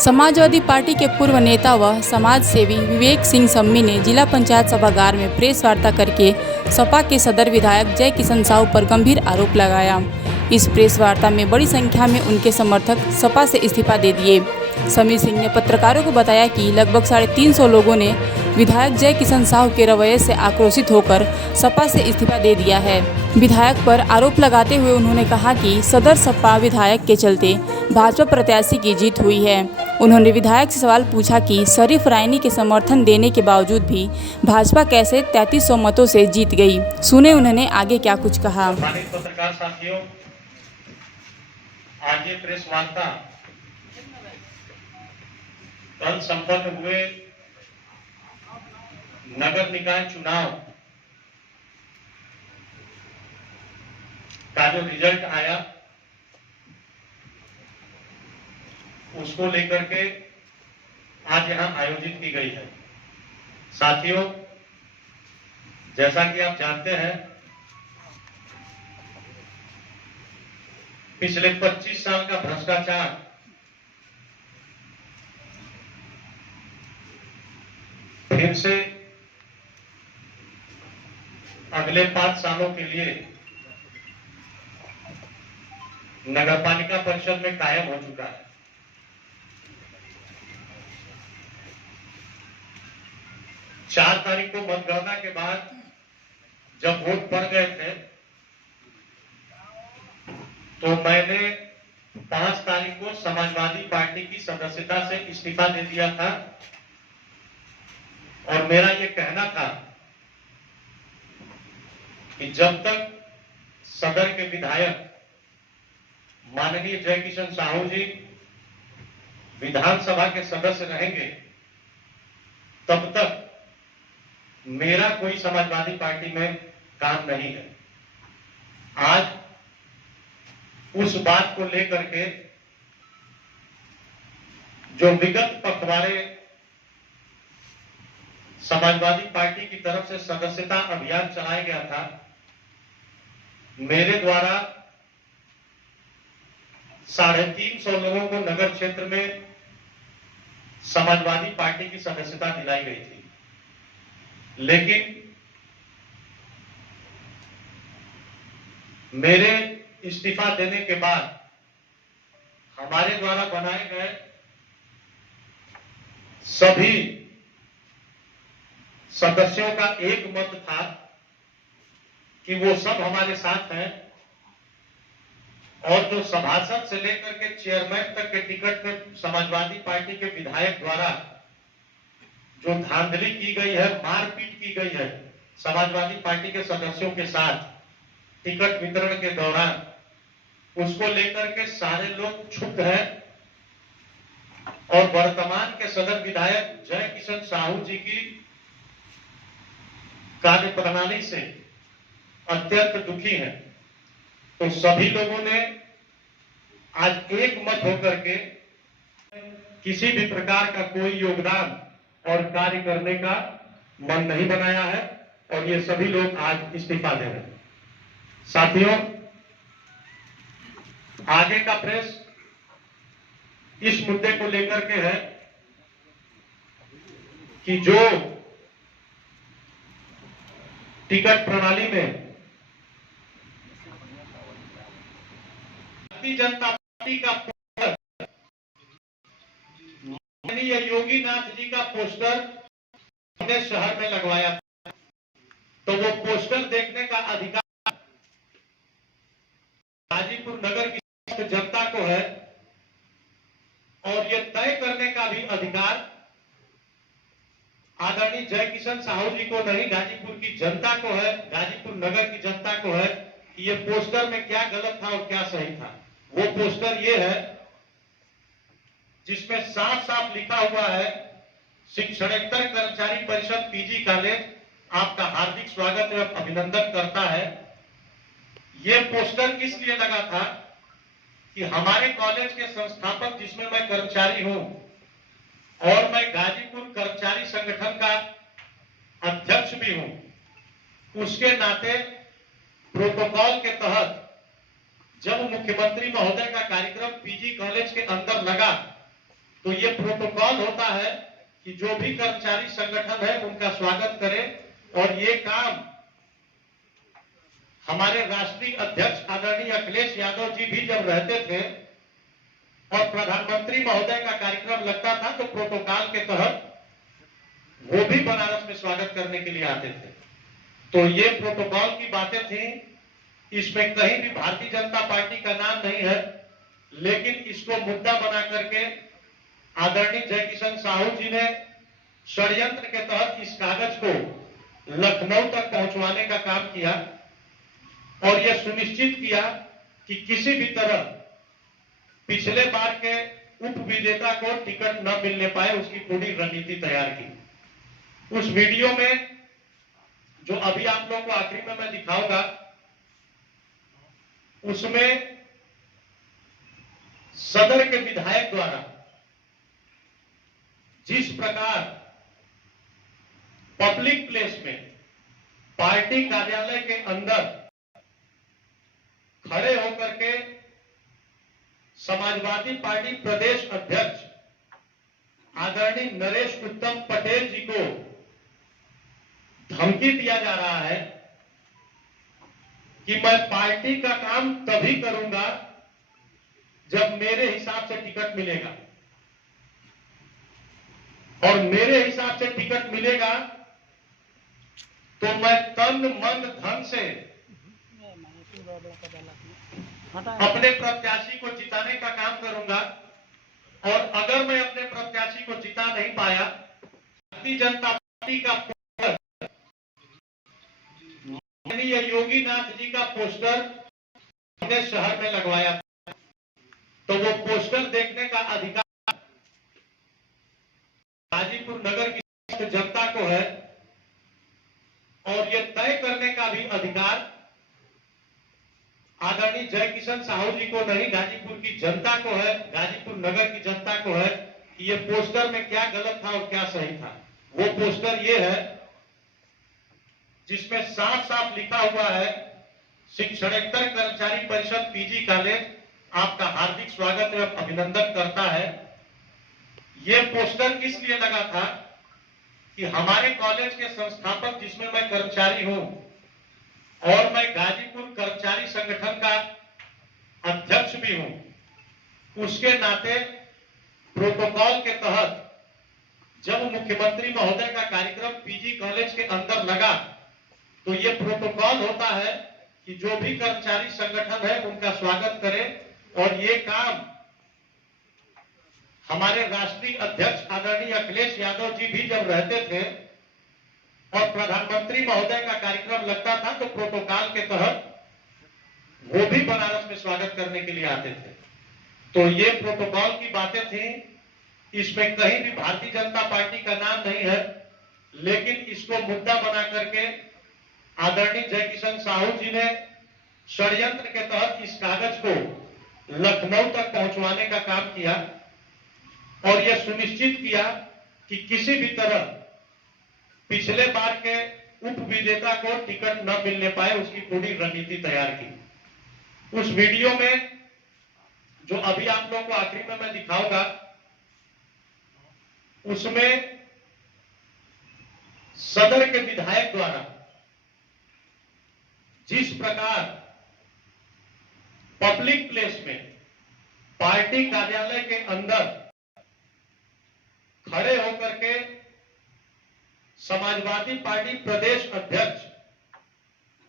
Samajwadi party के पूर्व नेता व समाज सेवी विवेक सिंह सम्मी ने जिला पंचायत सभागार में प्रेस वार्ता करके सपा के सदर विधायक जय किशन साहू पर गंभीर आरोप लगाया। इस प्रेस वार्ता में बड़ी संख्या में उनके समर्थक सपा से इस्तीफा दे दिए। समीर सिंह ने पत्रकारों को बताया कि लगभग 350 लोगों ने विधायक जय किशन साहू के रवैये से आक्रोशित होकर सपा से इस्तीफा दे दिया है। विधायक पर आरोप लगाते हुए उन्होंने कहा कि सदर सपा विधायक के चलते भाजपा प्रत्याशी की जीत हुई है। उन्होंने विधायक से सवाल पूछा कि शरीफ रायनी के समर्थन देने के बावजूद भी भाजपा कैसे 3300 मतों से जीत गई। सुने उन्होंने आगे क्या कुछ कहा। पत्रकार साथियों, आज ये प्रेस वार्ता कल संपन्न हुए नगर निकाय चुनाव का जो रिजल्ट आया उसको लेकर के आज यहां आयोजित की गई है। साथियों, जैसा कि आप जानते हैं, पिछले 25 साल का भ्रष्टाचार फिर से अगले 5 सालों के लिए नगरपालिका परिषद में कायम हो चुका है। 4 तारीख को मतगणना के बाद जब वोट पड़ गए थे तो मैंने 5 तारीख को समाजवादी पार्टी की सदस्यता से इस्तीफा दे दिया था और मेरा ये कहना था कि जब तक सदर के विधायक माननीय जय किशन साहू जी विधानसभा के सदस्य रहेंगे तब तक मेरा कोई समाजवादी पार्टी में काम नहीं है। आज उस बात को लेकर के जो विगत पखवाड़े समाजवादी पार्टी की तरफ से सदस्यता अभियान चलाया गया था, मेरे द्वारा 350 लोगों को नगर क्षेत्र में समाजवादी पार्टी की सदस्यता दिलाई गई थी। लेकिन मेरे इस्तीफा देने के बाद हमारे द्वारा बनाए गए सभी सदस्यों का एक मत था कि वो सब हमारे साथ हैं और जो सभासद से लेकर के चेयरमैन तक के टिकट में समाजवादी पार्टी के विधायक द्वारा जो धांधली की गई है, मारपीट की गई है समाजवादी पार्टी के सदस्यों के साथ टिकट वितरण के दौरान, उसको लेकर के सारे लोग क्षुब्ध हैं और वर्तमान के सदर विधायक जय किशन साहू जी की कार्य प्रणाली से अत्यंत दुखी हैं। तो सभी लोगों ने आज एक मत होकर के किसी भी प्रकार का कोई योगदान और कार्य करने का मन नहीं बनाया है और ये सभी लोग आज इस्तीफा दे रहे हैं। साथियों, आगे का प्रेस इस मुद्दे को लेकर के है कि जो टिकट प्रणाली में भारतीय जनता पार्टी का पोस्टर, माननीय योगी नाथ जी का पोस्टर हमने शहर में लगवाया, तो वो पोस्टर देखने का अधिकार गाजीपुर नगर की जनता को है और ये तय करने का भी अधिकार आदरणीय जय किशन साहू जी को नहीं, गाजीपुर की जनता को है, गाजीपुर नगर की जनता को है कि ये पोस्टर में क्या गलत था और क्या सही था। वो पोस्टर ये है जिसमें साफ साफ लिखा हुआ है, शिक्षणेतर कर्मचारी परिषद पीजी कॉलेज आपका हार्दिक स्वागत एवं अभिनंदन करता है। ये पोस्टर किस लिए लगा था कि हमारे कॉलेज के संस्थापक, जिसमें मैं कर्मचारी हूं और मैं गाजीपुर कर्मचारी संगठन का अध्यक्ष भी हूं, उसके नाते प्रोटोकॉल के तहत जब मुख्यमंत्री महोदय का कार्यक्रम पीजी कॉलेज के अंदर लगा तो ये प्रोटोकॉल होता है कि जो भी कर्मचारी संगठन है उनका स्वागत करें। और ये काम हमारे राष्ट्रीय अध्यक्ष आदरणीय अखिलेश यादव जी भी जब रहते थे और प्रधानमंत्री महोदय का कार्यक्रम लगता था तो प्रोटोकॉल के तहत वो भी बनारस में स्वागत करने के लिए आते थे। तो ये प्रोटोकॉल की बातें थी, इसमें कहीं भी भारतीय जनता पार्टी का नाम नहीं है, लेकिन इसको मुद्दा बना करके आदरणीय जयकिशन साहू जी ने षड्यंत्र के तहत इस कागज को लखनऊ तक पहुंचवाने का काम किया और यह सुनिश्चित किया कि किसी भी तरह पिछले बार के उप विजेता को टिकट न मिलने पाए, उसकी पूरी रणनीति तैयार की। उस वीडियो में जो अभी आप लोगों को आखिरी में मैं दिखाऊंगा, उसमें सदर के विधायक द्वारा जिस प्रकार पब्लिक प्लेस में पार्टी कार्यालय के अंदर खड़े होकर के समाजवादी पार्टी प्रदेश अध्यक्ष आदरणीय नरेश उत्तम पटेल जी को धमकी दिया जा रहा है कि मैं पार्टी का काम तभी करूंगा जब मेरे हिसाब से टिकट मिलेगा, और मेरे हिसाब से टिकट मिलेगा तो मैं तन मन धन से अपने प्रत्याशी को जिताने का काम करूंगा। और अगर मैं अपने प्रत्याशी को जिता नहीं पाया, भारतीय जनता पार्टी का पोस्टर, माननीय योगीनाथ जी का पोस्टर हमने शहर में लगवाया, तो वो पोस्टर देखने का अधिकार गाजीपुर नगर की जनता को है और ये तय करने का भी अधिकार आदरणीय जयकिशन साहू जी को नहीं, गाजीपुर की जनता को है, गाजीपुर नगर की जनता को है कि ये पोस्टर में क्या गलत था और क्या सही था। वो पोस्टर ये है जिसमें साफ साफ लिखा हुआ है, शिक्षणेतर कर्मचारी परिषद पीजी कॉलेज आपका हार्दिक स्वागत एवं अभिनंदन करता है। ये पोस्टर किस लिए लगा था कि हमारे कॉलेज के संस्थापक, जिसमें मैं कर्मचारी हूं और मैं गाजीपुर कर्मचारी संगठन का अध्यक्ष भी हूं, उसके नाते प्रोटोकॉल के तहत जब मुख्यमंत्री महोदय का कार्यक्रम पीजी कॉलेज के अंदर लगा तो ये प्रोटोकॉल होता है कि जो भी कर्मचारी संगठन है उनका स्वागत करें। और ये काम हमारे राष्ट्रीय अध्यक्ष आदरणीय अखिलेश यादव जी भी जब रहते थे और प्रधानमंत्री महोदय का कार्यक्रम लगता था तो प्रोटोकॉल के तहत वो भी बनारस में स्वागत करने के लिए आते थे। तो ये प्रोटोकॉल की बातें थी, इसमें कहीं भी भारतीय जनता पार्टी का नाम नहीं है, लेकिन इसको मुद्दा बना करके आदरणीय जयकिशन साहू जी ने षड्यंत्र के तहत इस कागज को लखनऊ तक पहुंचवाने का काम किया और यह सुनिश्चित किया कि किसी भी तरह पिछले बार के उप विजेता को टिकट न मिलने पाए, उसकी पूरी रणनीति तैयार की। उस वीडियो में जो अभी आप लोगों को आखिरी में मैं दिखाऊंगा, उसमें सदर के विधायक द्वारा जिस प्रकार पब्लिक प्लेस में पार्टी कार्यालय के अंदर खड़े होकर के समाजवादी पार्टी प्रदेश अध्यक्ष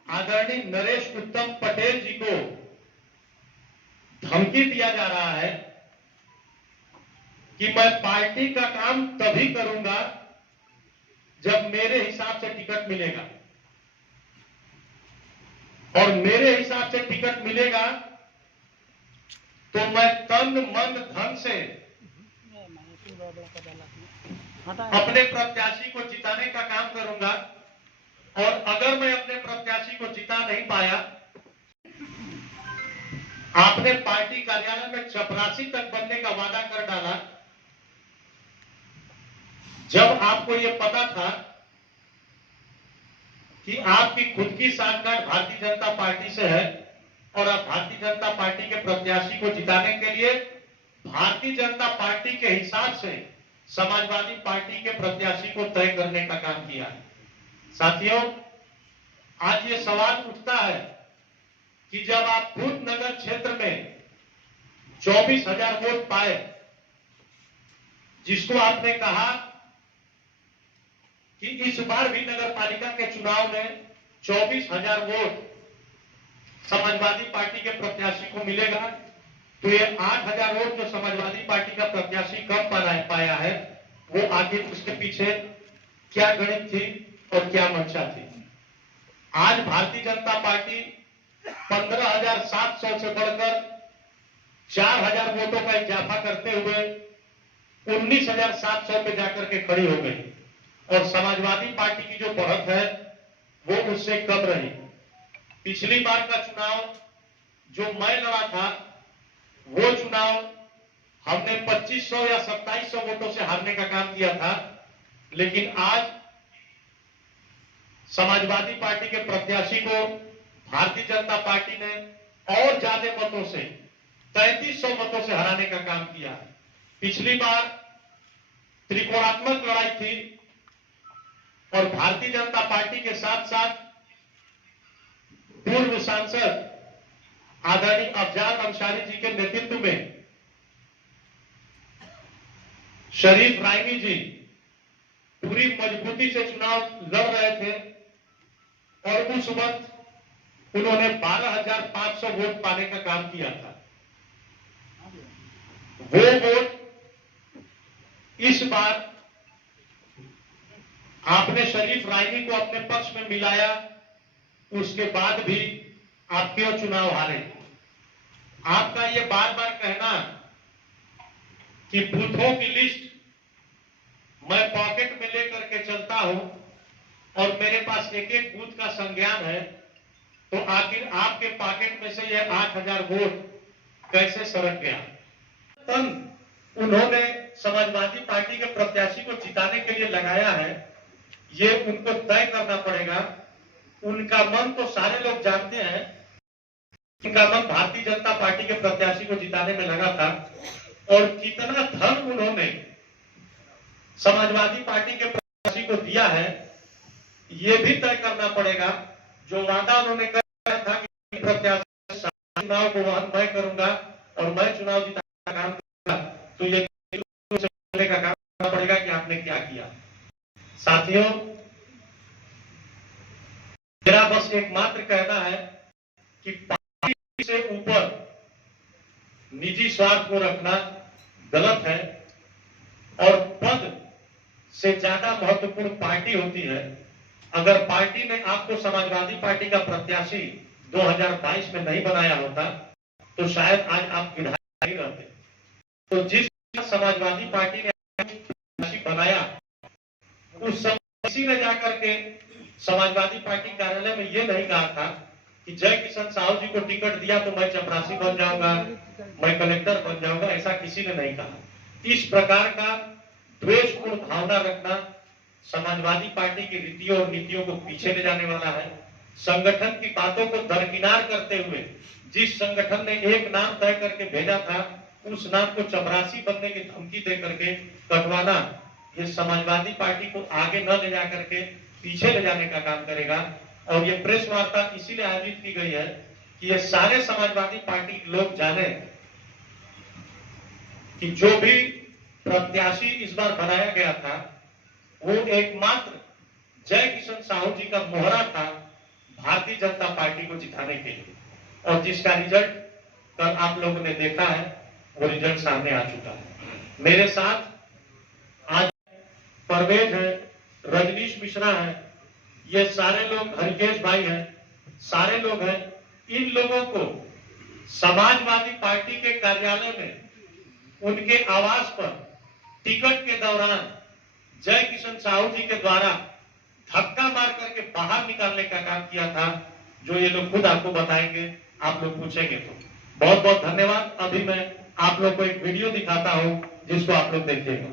आदरणीय नरेश उत्तम पटेल जी को धमकी दिया जा रहा है कि मैं पार्टी का काम तभी करूंगा जब मेरे हिसाब से टिकट मिलेगा, और मेरे हिसाब से टिकट मिलेगा तो मैं तन मन धन से अपने प्रत्याशी को जिताने का काम करूंगा। और अगर मैं अपने प्रत्याशी को जिता नहीं पाया, आपने पार्टी कार्यालय में चपरासी तक बनने का वादा कर डाला, जब आपको यह पता था कि आपकी खुद की साठगांठ भारतीय जनता पार्टी से है और आप भारतीय जनता पार्टी के प्रत्याशी को जिताने के लिए भारतीय जनता पार्टी के हिसाब से समाजवादी पार्टी के प्रत्याशी को तय करने का काम किया है। साथियों, आज ये सवाल उठता है कि जब आप खुद नगर क्षेत्र में 24,000 वोट पाए, जिसको आपने कहा कि इस बार भी नगर पालिका के चुनाव में 24,000 वोट समाजवादी पार्टी के प्रत्याशी को मिलेगा, तो ये 8,000 वोट जो समाजवादी पार्टी का प्रत्याशी कम पाया है, वो आगे उसके पीछे क्या गणित थी और क्या मंशा थी। आज भारतीय जनता पार्टी 15,700 से बढ़कर 4,000 वोटों का इजाफा करते हुए 19,700 पे जाकर के खड़ी हो गई, और समाजवादी पार्टी की जो बढ़त है वो उससे कम रही। पिछली बार का चुनाव जो मैं लड़ा था, वो चुनाव हमने 2500 या 2700 वोटों से हारने का काम किया था, लेकिन आज समाजवादी पार्टी के प्रत्याशी को भारतीय जनता पार्टी ने और ज्यादा मतों से 3300 मतों से हराने का काम किया। पिछली बार त्रिकोणात्मक लड़ाई थी और भारतीय जनता पार्टी के साथ साथ पूर्व सांसद आदरणीय अफजाल अंसारी जी के नेतृत्व में शरीफ रायनी जी पूरी मजबूती से चुनाव लड़ रहे थे, और उस वक्त उन्होंने 12,500 वोट पाने का काम किया था। वो वोट इस बार आपने शरीफ रायनी को अपने पक्ष में मिलाया, उसके बाद भी आप क्यों चुनाव हारे। आपका ये बार बार कहना कि बूथों की लिस्ट मैं पॉकेट में लेकर के चलता हूं और मेरे पास एक एक बूथ का संज्ञान है, तो आखिर आपके पॉकेट में से ये 8,000 वोट कैसे सरक गया। तन उन्होंने समाजवादी पार्टी के प्रत्याशी को जिताने के लिए लगाया है, ये उनको तय करना पड़ेगा। उनका मन तो सारे लोग जानते हैं, उनका मन भारतीय जनता पार्टी के प्रत्याशी को जिताने में लगा था, और कितना धन उन्होंने समाजवादी पार्टी के प्रत्याशी को दिया है, ये भी तय करना पड़ेगा। जो वादा उन्होंने किया था कि प्रत्याशी चुनाव को वहन मैं करूंगा और मैं चुनाव जिताने का काम करूंगा, तो ये का काम करना पड़ेगा कि आपने क्या किया। साथियों, मेरा बस एकमात्र कहना है कि पार्टी से ऊपर निजी स्वार्थ को रखना गलत है, और पद से ज्यादा महत्वपूर्ण पार्टी होती है। अगर पार्टी ने आपको समाजवादी पार्टी का प्रत्याशी 2022 में नहीं बनाया होता, तो शायद आज आप विधायक नहीं रहते। तो जिस समाजवादी पार्टी ने प्रत्याशी बनाया, उस समय किसी ने जाकर के समाजवादी पार्टी कार्यालय में ये नहीं कहा था कि जय किशन साहू जी को टिकट दिया तो मैं चपरासी बन जाऊंगा, मैं कलेक्टर बन जाऊंगा, ऐसा किसी ने नहीं कहा। इस प्रकार का द्वेषपूर्ण भावना रखना समाजवादी पार्टी की रीतियों और नीतियों को पीछे ले जाने वाला है। संगठन की बातों को दरकिनार करते हुए जिस संगठन ने एक नाम तय करके भेजा था, उस नाम को चपरासी बनने की धमकी दे करके कटवाना, ये समाजवादी पार्टी को आगे न ले जा करके पीछे ले जाने का काम करेगा। और ये प्रेस वार्ता इसीलिए आयोजित की गई है कि ये सारे समाजवादी पार्टी के लोग जाने कि जो भी प्रत्याशी इस बार बनाया गया था, वो एकमात्र जय किशन साहू जी का मोहरा था भारतीय जनता पार्टी को जिताने के लिए, और जिसका रिजल्ट कल आप लोगों ने देखा है, वो रिजल्ट सामने आ चुका है। मेरे साथ आज परवेज है, रजनीश मिश्रा है, ये सारे लोग, हरिकेश भाई हैं, सारे लोग हैं। इन लोगों को समाजवादी पार्टी के कार्यालय में उनके आवास पर टिकट के दौरान जय किशन साहू जी के द्वारा धक्का मार करके बाहर निकालने का काम किया था, जो ये लोग खुद आपको बताएंगे, आप लोग पूछेंगे तो। बहुत बहुत धन्यवाद। अभी मैं आप लोग को एक वीडियो दिखाता हूं, जिसको आप लोग देखिएगा।